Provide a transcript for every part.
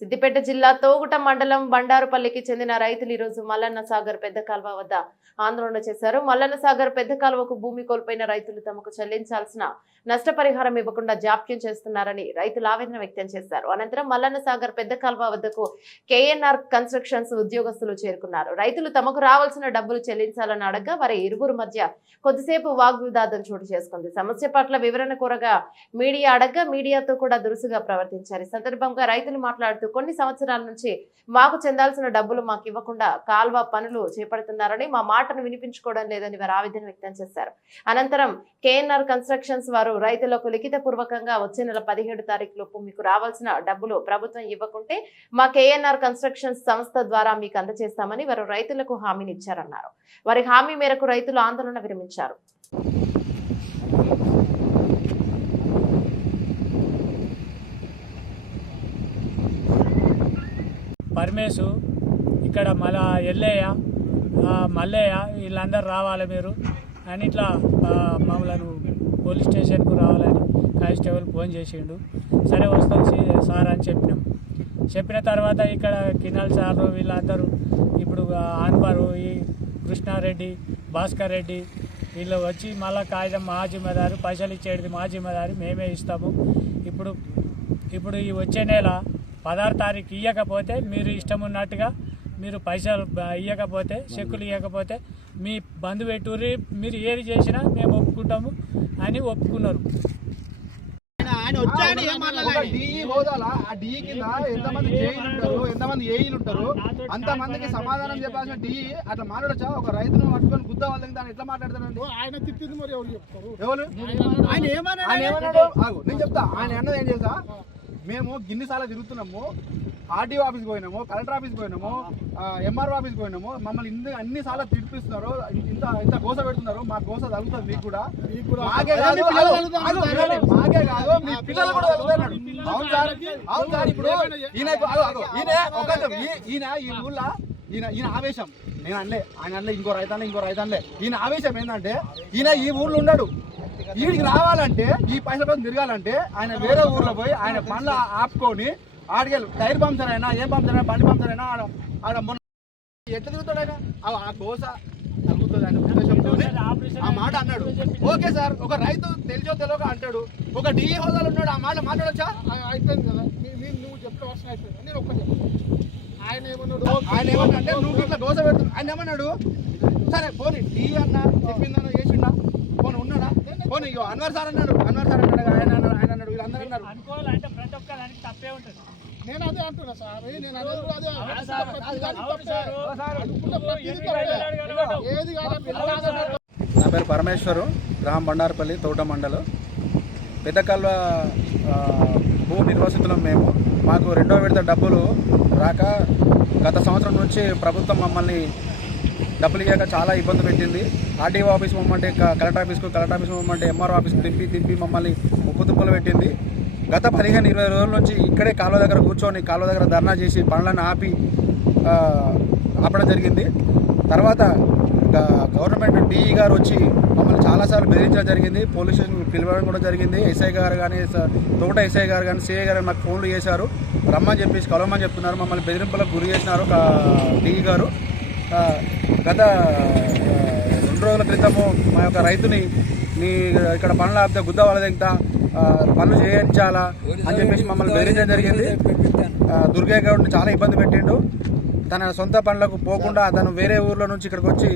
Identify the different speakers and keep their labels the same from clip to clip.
Speaker 1: సిద్దిపేట జిల్లా తోగుట మండలం బండారుపల్లికి చెందిన రైతులు ఈరోజు మల్లన్న సాగర్ పెద్ద కాలువ వద్ద ఆందోళన చేశారు. మల్లన్న సాగర్ పెద్ద కాలువకు భూమి కోల్పోయిన రైతులు తమకు చెల్లించాల్సిన నష్టపరిహారం ఇవ్వకుండా జాప్యం చేస్తున్నారని రైతులు ఆవేదన వ్యక్తం చేశారు. అనంతరం మల్లన్న సాగర్ పెద్ద కాలువ వద్దకు కేఎన్ఆర్ కన్స్ట్రక్షన్స్ ఉద్యోగస్తులు చేరుకున్నారు. రైతులు తమకు రావాల్సిన డబ్బులు చెల్లించాలని అడగగా వారి ఇరువురు మధ్య కొద్దిసేపు వాగ్వివాదం చోటు చేసుకుంది. సమస్య పట్ల వివరణ కోరగా మీడియా అడగ్గా మీడియాతో కూడా దురుసుగా ప్రవర్తించారు. ఈ సందర్భంగా రైతులు మాట్లాడుతూ కొన్ని సంవత్సరాల నుంచి మాకు చెందాల్సిన డబ్బులు మాకు ఇవ్వకుండా కాల్వ పనులు చేపడుతున్నారని మా మాటను వినిపించుకోవడం లేదని వారు ఆవేదన వ్యక్తం చేశారు. అనంతరం కేఎన్ఆర్ కన్స్ట్రక్షన్స్ వారు రైతులకు లిఖిత పూర్వకంగా వచ్చే నెల పదిహేడు తారీఖు లోపు మీకు రావాల్సిన డబ్బులు ప్రభుత్వం ఇవ్వకుంటే మా కేఎన్ఆర్ కన్స్ట్రక్షన్స్ సంస్థ ద్వారా మీకు అందజేస్తామని వారు రైతులకు హామీని ఇచ్చారన్నారు వారి హామీ మేరకు రైతులు ఆందోళన విరమించారు.
Speaker 2: పరమేశు ఇక్కడ మళ్ళా ఎల్లయ్య మల్లయ్య వీళ్ళందరూ రావాలి మీరు. అని ఇట్లా ఆ, మమ్మల్ని పోలీస్ స్టేషన్కు రావాలని కానిస్టేబుల్ ఫోన్ చేసిండు. సరే వస్తాం సార్ అని చెప్పినాం. చెప్పిన తర్వాత ఇక్కడ కినాల్ సార్ వీళ్ళందరూ ఇప్పుడు ఆ, అన్వరు ఈ కృష్ణారెడ్డి భాస్కర్ రెడ్డి వీళ్ళు వచ్చి మళ్ళా కాగితం మా జిమ్మదారు పైసలు ఇచ్చేది మా జిమ్మదారి మేమే ఇస్తాము. ఇప్పుడు ఇప్పుడు ఈ వచ్చే నెల పదహారు తారీఖు ఇవ్వకపోతే మీరు ఇష్టం ఉన్నట్టుగా మీరు పైసలు ఇవ్వకపోతే చెక్కులు ఇవ్వకపోతే మీ బంధు పెట్టుర్రి మీరు ఏది చేసినా మేము ఒప్పుకుంటాము అని ఒప్పుకున్నారు.
Speaker 3: ఎంతమంది ఏఈలు ఉంటారు అంతమందికి సమాధానం చెప్పాల్సిన డిఈ అట్లా మాట్లాడచ్చా? ఒక రైతును పట్టుకొని గుద్ద వాళ్ళకి దాన్ని ఎట్లా మాట్లాడతారండి
Speaker 4: ఆయన తిట్టింది మరి ఎవరు చెప్తారు?
Speaker 3: ఎవరు?
Speaker 5: ఆయన ఏమన్నాడు?
Speaker 3: ఆయన ఏమన్నాడు? ఆగు నేను చెప్తా. ఆయన అన్నది ఏం తెలుసా? మేము గిన్నిసార్లు తిరుగుతున్నాము ఆర్డీఓ ఆఫీస్కి పోయినాము కలెక్టర్ ఆఫీస్కి పోయినాము ఎంఆర్ఓ ఆఫీస్కి పోయినాము. మమ్మల్ని ఇన్ని అన్ని సార్లు తిడిపిస్తున్నారు ఇంత ఇంత గోస పెడుతున్నారు. మా గోస తగ్గుతుంది మీకు కూడా.
Speaker 4: మీకు కూడా
Speaker 3: మాకే
Speaker 4: అదే
Speaker 3: కాదు
Speaker 4: మీ పిల్లలు
Speaker 3: ఆగు,
Speaker 4: తగులుతారు.
Speaker 3: ఆగు, వినండి. మాకే కాదు మీ పిల్లలు కూడా తగులుతున్నారు అవును సార్ అవును సార్ ఇప్పుడు ఈయన. ఈయన ఒక ఈయన ఈ ఊళ్ళో ఈయన ఈయన ఆవేశం. నేను అనలే ఆయన అనలే ఇంకో రైతాన్లే ఇంకో రైతాన్లే ఈయన ఆవేశం ఏంటంటే ఈయన ఈ ఊర్లో ఉన్నాడు. వీడికి రావాలంటే ఈ పైసల కోసం తిరగాలంటే ఆయన వేరే ఊర్లో పోయి ఆయన పనులు ఆపుకొని ఆడికెళ్ళి టైర్ పంచర్ అయినా ఏ అయినా బండి పంచర్ అయినా ఆడ ఆడ మొన్న ఎట్లా తిరుగుతాడు ఆయన? ఆ- ఆ గోస తగ్గుతుంది ఆయన ఉద్దేశంతోనే. ఆ మాట అన్నాడు. ఓకే సార్ ఒక రైతు తెలిసో తెలియక అంటాడు. ఒక డిఈ హోదాలో ఉన్నాడు ఆ మాట మాట్లాడొచ్చా?
Speaker 4: అయిపోయింది కదా. నువ్వు చెప్పే వర్షం అయిపోయింది. నేను ఒక్క చెప్తాను ఆయన ఏమన్నాడు?
Speaker 3: ఆయన ఏమన్నా అంటే నువ్వు ఇట్లా గోస పెడుతున్నావు. ఆయన ఏమన్నాడు? సరే పోనీ డిఈ అన్న చెప్పిందన్న చేసిండా? పోనీ ఇగో అన్వర్ సార్ అన్నాడు అన్వర్ సార్ అన్నాడు ఆయన అన్నాడు ఆయన అన్నాడు వీళ్ళందరూ అన్నారు.
Speaker 2: అనుకోవాలంటే ప్రతి ఒక్క దానికి తప్పే ఉంటుంది.
Speaker 4: నేను అదే అంటున్నా సార్ నేను అనేది కూడా అదే
Speaker 2: అవును అవును?
Speaker 4: ఏది
Speaker 2: అవును.
Speaker 6: నా పేరు పరమేశ్వరు గ్రామం బండారపల్లి తోట మండలం. పెద్ద కాలువ ఆ, భూ నిర్వాసితులం మేము. మాకు రెండో విడత డబ్బులు రాక గత సంవత్సరం నుంచి ప్రభుత్వం మమ్మల్ని డబ్బులు ఇవ్వక చాలా ఇబ్బంది పెట్టింది. ఆర్డీఓ ఆఫీస్ మమ్మంటే కలెక్టర్ ఆఫీస్కు కలెక్టర్ ఆఫీస్ మమ్మంటే ఎంఆర్ఓ ఆఫీస్కి తిప్పి తిప్పి మమ్మల్ని ముప్పు తుప్పలు పెట్టింది. గత పదిహేను ఇరవై రోజుల నుంచి ఇక్కడే కాలువ దగ్గర కూర్చొని కాలువ దగ్గర ధర్నా చేసి పనులను ఆపి ఆపడం జరిగింది. తర్వాత గవర్నమెంట్ డిఈ గారు వచ్చి మమ్మల్ని చాలాసార్లు బెదిరించడం జరిగింది. పోలీస్ స్టేషన్ పిలవడం కూడా జరిగింది. ఎస్ఐ గారు కానీ తోట ఎస్ఐ గారు కానీ సిఐ గారు నాకు ఫోన్లు చేశారు. రమ్మని చెప్పేసి కలవమని చెప్తున్నారు. మమ్మల్ని బెదిరింపులకు గురి చేసినారు డిఈ గారు. గత రెండు రోజుల క్రితము మా యొక్క రైతుని నీ ఇక్కడ పనులు ఆపితే గుద్ద వాళ్ళ దగ్గర పనులు చేయించాలా? అని చెప్పేసి మమ్మల్ని బెదిరించడం జరిగింది. ఆ, దుర్గయ్య గౌడ్ని చాలా ఇబ్బంది పెట్టిండు. తన సొంత పనులకు పోకుండా అతను వేరే ఊర్లో నుంచి ఇక్కడికి వచ్చి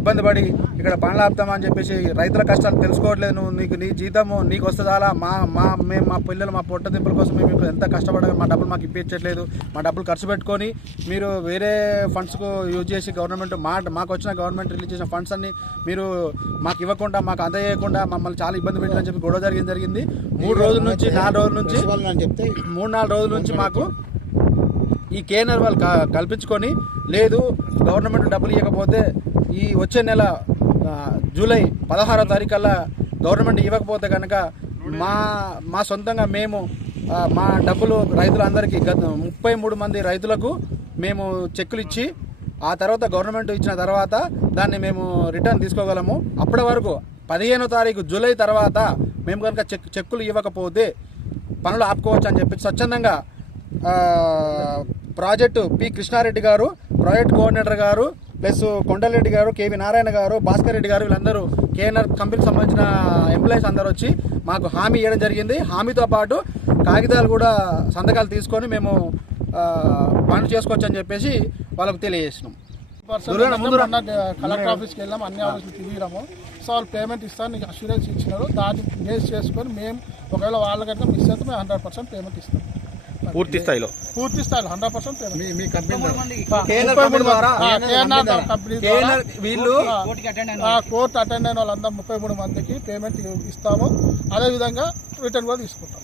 Speaker 6: ఇబ్బంది పడి ఇక్కడ పనులు ఆపుతామని చెప్పేసి రైతుల కష్టాలు తెలుసుకోవట్లేదు. నువ్వు నీకు నీ జీతము నీకు వస్తుందా మా మా మేము మా పిల్లలు మా పొట్ట దింపుల కోసం మేము ఇప్పుడు ఎంత కష్టపడగా మా డబ్బులు మాకు ఇప్పించట్లేదు. మా డబ్బులు ఖర్చు పెట్టుకొని మీరు వేరే ఫండ్స్కు యూజ్ చేసి గవర్నమెంట్ మా మాకు వచ్చిన గవర్నమెంట్ రిలీజ్ చేసిన ఫండ్స్ అన్ని మీరు మాకు ఇవ్వకుండా మాకు అందజేయకుండా మమ్మల్ని చాలా ఇబ్బంది పెట్టాలని చెప్పి గొడవ జరిగింది జరిగింది. మూడు రోజుల నుంచి నాలుగు రోజుల నుంచి మూడు నాలుగు రోజుల నుంచి మాకు ఈ కేఎన్ఆర్ వాళ్ళు కల్పించుకొని లేదు గవర్నమెంట్ డబ్బులు ఇవ్వకపోతే ఈ వచ్చే నెల జూలై పదహారో తారీఖల్లా గవర్నమెంట్ ఇవ్వకపోతే కనుక మా మా సొంతంగా మేము మా డబ్బులు రైతులందరికీ గత ముప్పై మూడు మంది రైతులకు మేము చెక్కులు ఇచ్చి ఆ తర్వాత గవర్నమెంట్ ఇచ్చిన తర్వాత దాన్ని మేము రిటర్న్ తీసుకోగలము. అప్పటి వరకు పదిహేనో తారీఖు జూలై తర్వాత మేము కనుక చెక్ చెక్కులు ఇవ్వకపోతే పనులు ఆపుకోవచ్చు అని చెప్పి స్వచ్ఛందంగా project P Krishnareddy garu project coordinator garu plus Kondalareddy garu KV Narayana గారు భాస్కర్ రెడ్డి గారు వీళ్ళందరూ కేఎన్ఆర్ కంపెనీకి సంబంధించిన ఎంప్లాయీస్ అందరూ వచ్చి మాకు హామీ ఇవ్వడం జరిగింది. హామీతో పాటు కాగితాలు కూడా సంతకాలు తీసుకొని మేము పనులు చేసుకోవచ్చు అని చెప్పేసి వాళ్ళకు తెలియజేసినాం.
Speaker 4: కలెక్టర్ ఆఫీస్కి వెళ్ళాం అన్ని ఆఫీసులు తిరిగినాము. సో వాళ్ళు పేమెంట్ ఇస్తాను నీకు అష్యూరెన్స్ ఇచ్చినారు. దాన్ని బేస్ చేసుకొని మేము ఒకవేళ వాళ్ళకంటే మిస్ అయితే మేము హండ్రెడ్ పర్సెంట్ పేమెంట్ ఇస్తాం.
Speaker 7: పూర్తి స్థాయిలో.
Speaker 4: పూర్తి స్థాయిలో హండ్రెడ్ పర్సెంట్
Speaker 5: మీ కంపెనీ
Speaker 6: వీళ్ళు
Speaker 4: కోర్టు అటెండ్ అయిన వాళ్ళందరూ ముప్పై మూడు మందికి పేమెంట్ ఇస్తాము. అదేవిధంగా రిటర్న్ కూడా తీసుకుంటాం.